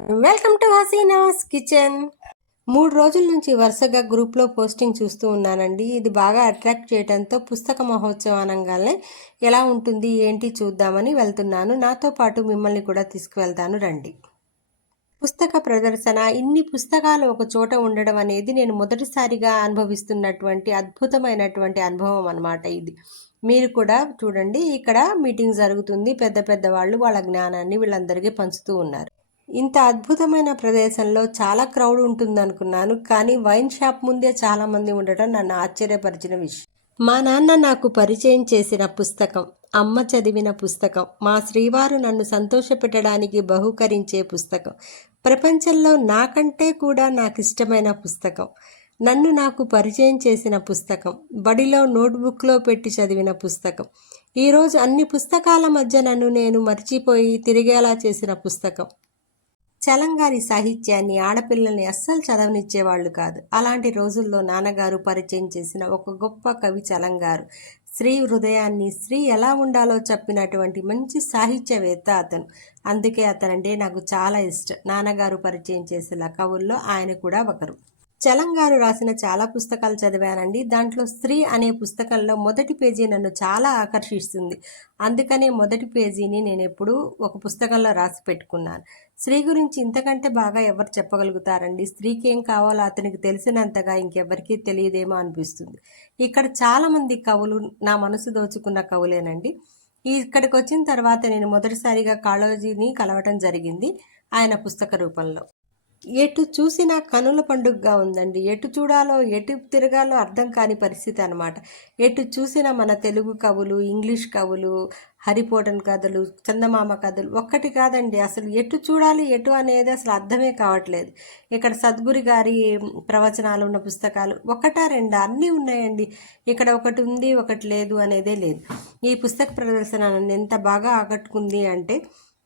Welcome to Hasina's kitchen మూడు రోజుల నుంచి వరుసగా గ్రూప్లో పోస్టింగ్ చూస్తూ ఉన్నానండి. ఇది బాగా అట్రాక్ట్ చేయడంతో పుస్తక మహోత్సవం అనగానే ఎలా ఉంటుంది ఏంటి చూద్దామని వెళ్తున్నాను. నాతో పాటు మిమ్మల్ని కూడా తీసుకువెళ్తాను రండి. పుస్తక ప్రదర్శన ఇన్ని పుస్తకాలు ఒక చోట ఉండడం అనేది నేను మొదటిసారిగా అనుభవిస్తున్నటువంటి అద్భుతమైనటువంటి అనుభవం అనమాట ఇది. మీరు కూడా చూడండి ఇక్కడ మీటింగ్ జరుగుతుంది. పెద్ద పెద్ద వాళ్ళు వాళ్ళ జ్ఞానాన్ని వీళ్ళందరికీ పంచుతూ ఉన్నారు. ఇంత అద్భుతమైన ప్రదేశంలో చాలా క్రౌడ్ ఉంటుంది అనుకున్నాను కానీ వైన్ షాప్ ముందే చాలామంది ఉండటం నన్ను ఆశ్చర్యపరిచిన విషయం. మా నాన్న నాకు పరిచయం చేసిన పుస్తకం అమ్మ చదివిన పుస్తకం మా శ్రీవారు నన్ను సంతోషపెట్టడానికి బహుకరించే పుస్తకం ప్రపంచంలో నాకంటే కూడా నాకు ఇష్టమైన పుస్తకం నన్ను నాకు పరిచయం చేసిన పుస్తకం బడిలో నోట్బుక్లో పెట్టి చదివిన పుస్తకం ఈరోజు అన్ని పుస్తకాల మధ్య నన్ను నేను మర్చిపోయి తిరిగేలా చేసిన పుస్తకం. చలంగారి సాహిత్యాన్ని ఆడపిల్లల్ని అస్సలు చదవనిచ్చేవాళ్ళు కాదు. అలాంటి రోజుల్లో నాన్నగారు పరిచయం చేసిన ఒక గొప్ప కవి చలంగారు. స్త్రీ హృదయాన్ని స్త్రీ ఎలా ఉండాలో చెప్పినటువంటి మంచి సాహిత్యవేత్త అతను. అందుకే అతనంటే నాకు చాలా ఇష్టం. నాన్నగారు పరిచయం చేసిన కవుల్లో ఆయన కూడా ఒకరు. చలంగారు రాసిన చాలా పుస్తకాలు చదివానండి. దాంట్లో స్త్రీ అనే పుస్తకంలో మొదటి పేజీ నన్ను చాలా ఆకర్షిస్తుంది. అందుకనే మొదటి పేజీని నేను ఎప్పుడూ ఒక పుస్తకంలో రాసి పెట్టుకున్నాను. స్త్రీ గురించి ఇంతకంటే బాగా ఎవరు చెప్పగలుగుతారండి? స్త్రీకి ఏం కావాలో అతనికి తెలిసినంతగా ఇంకెవరికీ తెలియదేమో అనిపిస్తుంది. ఇక్కడ చాలామంది కవులు నా మనసు దోచుకున్న కవులేనండి. ఇక్కడికి వచ్చిన తర్వాత నేను మొదటిసారిగా కాళోజీని కలవటం జరిగింది ఆయన పుస్తక రూపంలో. ఎటు చూసినా కనుల పండుగగా ఉందండి. ఎటు చూడాలో ఎటు తిరగాలో అర్థం కాని పరిస్థితి అనమాట ఎటు చూసినా మన తెలుగు కవులు ఇంగ్లీష్ కవులు హరిపోటన్ కథలు చందమామ కథలు ఒక్కటి కాదండి. అసలు ఎటు చూడాలి ఎటు అనేది అసలు అర్థమే కావట్లేదు. ఇక్కడ సద్గురి గారి ప్రవచనాలు ఉన్న పుస్తకాలు ఒకటా రెండా అన్నీ ఉన్నాయండి. ఇక్కడ ఒకటి ఉంది ఒకటి లేదు అనేదే లేదు. ఈ పుస్తక ప్రదర్శన నన్ను ఎంత బాగా ఆకట్టుకుంది అంటే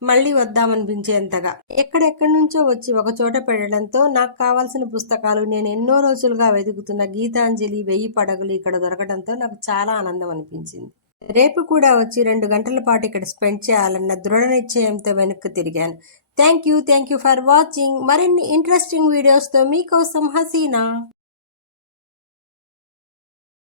మళ్ళీ వద్దామనిపించేంతగా. ఎక్కడెక్కడి నుంచో వచ్చి ఒక చోట పెట్టడంతో నాకు కావాల్సిన పుస్తకాలు నేను ఎన్నో రోజులుగా వెతుకుతున్న గీతాంజలి వెయ్యి పడగలు ఇక్కడ దొరకడంతో నాకు చాలా ఆనందం అనిపించింది రేపు కూడా వచ్చి రెండు గంటల పాటు ఇక్కడ స్పెండ్ చేయాలన్న దృఢ నిశ్చయంతో వెనక్కి తిరిగాను. Thank you thank you for watching. మరిన్ని ఇంట్రెస్టింగ్ వీడియోస్తో మీకోసం హసీనా.